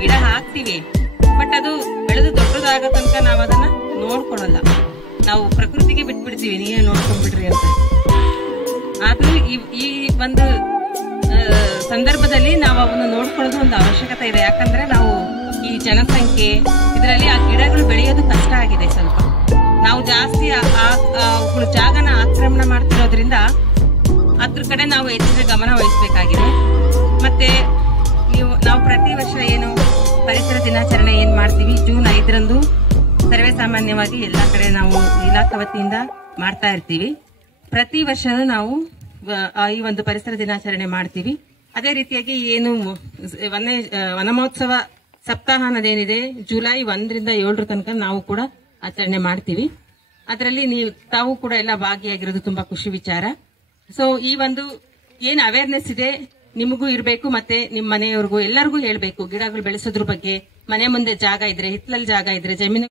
ಗಿಡ ಹಾಕ್ತಿವಿ, ಬಟ್ ಅದು ಬೆಳೆದು ದೊಡ್ಡದಾಗ ತನಕ ನಾವ್ ಅದನ್ನ ನೋಡ್ಕೊಳಲ್ಲ. ನಾವು ಪ್ರಕೃತಿಗೆ ಬಿಟ್ಬಿಡ್ತೀವಿ, ನೀವೇ ನೋಡ್ಕೊಂಡ್ಬಿಡ್ರಿ ಅಂತ. ಆದ್ರೂ ಈ ಒಂದು ಸಂದರ್ಭದಲ್ಲಿ ನಾವು ಅವನ್ನ ನೋಡ್ಕೊಳ್ಳೋದು ಒಂದು ಅವಶ್ಯಕತೆ ಇದೆ. ಯಾಕಂದ್ರೆ ನಾವು ಈ ಜನಸಂಖ್ಯೆ ಇದರಲ್ಲಿ ಆ ಗಿಡಗಳು ಬೆಳೆಯೋದು ಕಷ್ಟ ಆಗಿದೆ. ಸ್ವಲ್ಪ ನಾವು ಜಾಸ್ತಿ ಅವುಗಳು ಜಾಗನ ಆಕ್ರಮಣ ಮಾಡ್ತಿರೋದ್ರಿಂದ ಅದ್ರ ಕಡೆ ನಾವು ಹೆಚ್ಚಿನ ಗಮನ ವಹಿಸಬೇಕಾಗಿದೆ. ಮತ್ತೆ ನಾವು ಪ್ರತಿ ವರ್ಷ ಏನು ಪರಿಸರ ದಿನಾಚರಣೆ ಏನ್ ಮಾಡ್ತೀವಿ, ಜೂನ್ 5ರಂದು ಸರ್ವೇ ಸಾಮಾನ್ಯವಾಗಿ ಎಲ್ಲಾ ಕಡೆ ನಾವು ಇಲಾಖಾ ವತಿಯಿಂದ ಮಾಡ್ತಾ ಇರ್ತೀವಿ. ಪ್ರತಿ ವರ್ಷನೂ ನಾವು ಈ ಒಂದು ಪರಿಸರ ದಿನಾಚರಣೆ ಮಾಡ್ತೀವಿ. ಅದೇ ರೀತಿಯಾಗಿ ಏನು ವನ ಮಹೋತ್ಸವ ಸಪ್ತಾಹ ಅನ್ನೋದೇನಿದೆ, ಜುಲೈ 1ರಿಂದ 7 ತನಕ ನಾವು ಕೂಡ ಆಚರಣೆ ಮಾಡ್ತೀವಿ. ಅದರಲ್ಲಿ ತಾವು ಕೂಡ ಎಲ್ಲ ಭಾಗಿಯಾಗಿರೋದು ತುಂಬಾ ಖುಷಿ ವಿಚಾರ. ಸೊ ಈ ಒಂದು ಏನ್ ಅವೇರ್ನೆಸ್ ಇದೆ ನಿಮಗೂ ಇರಬೇಕು, ಮತ್ತೆ ನಿಮ್ಮ ಮನೆಯವ್ರಿಗೂ ಎಲ್ಲರಿಗೂ ಹೇಳ್ಬೇಕು ಗಿಡಗಳು ಬೆಳೆಸೋದ್ರ ಬಗ್ಗೆ. ಮನೆ ಮುಂದೆ ಜಾಗ ಇದ್ರೆ, ಹಿತ್ತಲಲ್ಲಿ ಜಾಗ ಇದ್ರೆ, ಜಮೀನು